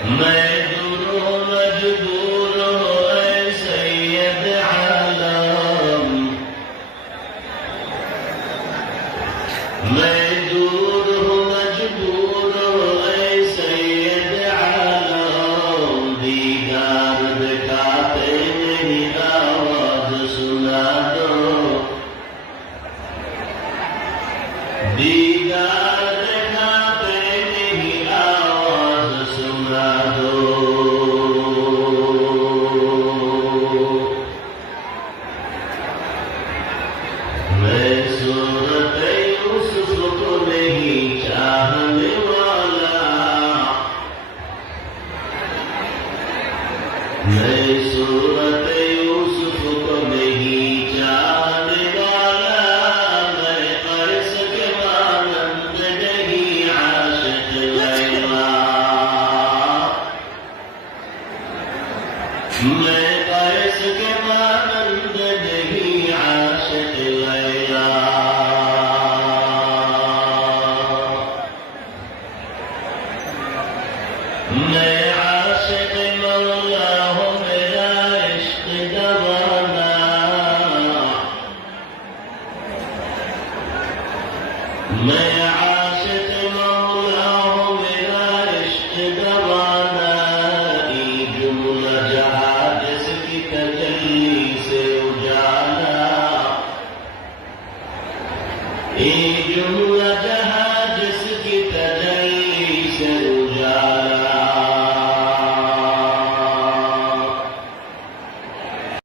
मैं दूर मजबूर हो ऐ सैयद आलम, मैं दूर हूँ मजबूर हो ऐ सैयद आलम, दीदार दिखाते मेरी आवाज सुना दो, दीदार दिखाते मेरी आवाज सुना दो। मैं सूरत यूसुफ को नहीं चाहने वाला, मैं सूरत यूसुफ को नहीं चाहने वाला, मैं कैस के मानंद नहीं आशिक लैला, मैं कैस के मानंद नहीं आशिक लैला। मैं आशिक मौला हूँ, मेरा इश्क दवाना, मैं आशिक मौला हूँ, मेरा इश्क दवाना, ई जुमला जहां जिसकी तजल्ली से उजाला,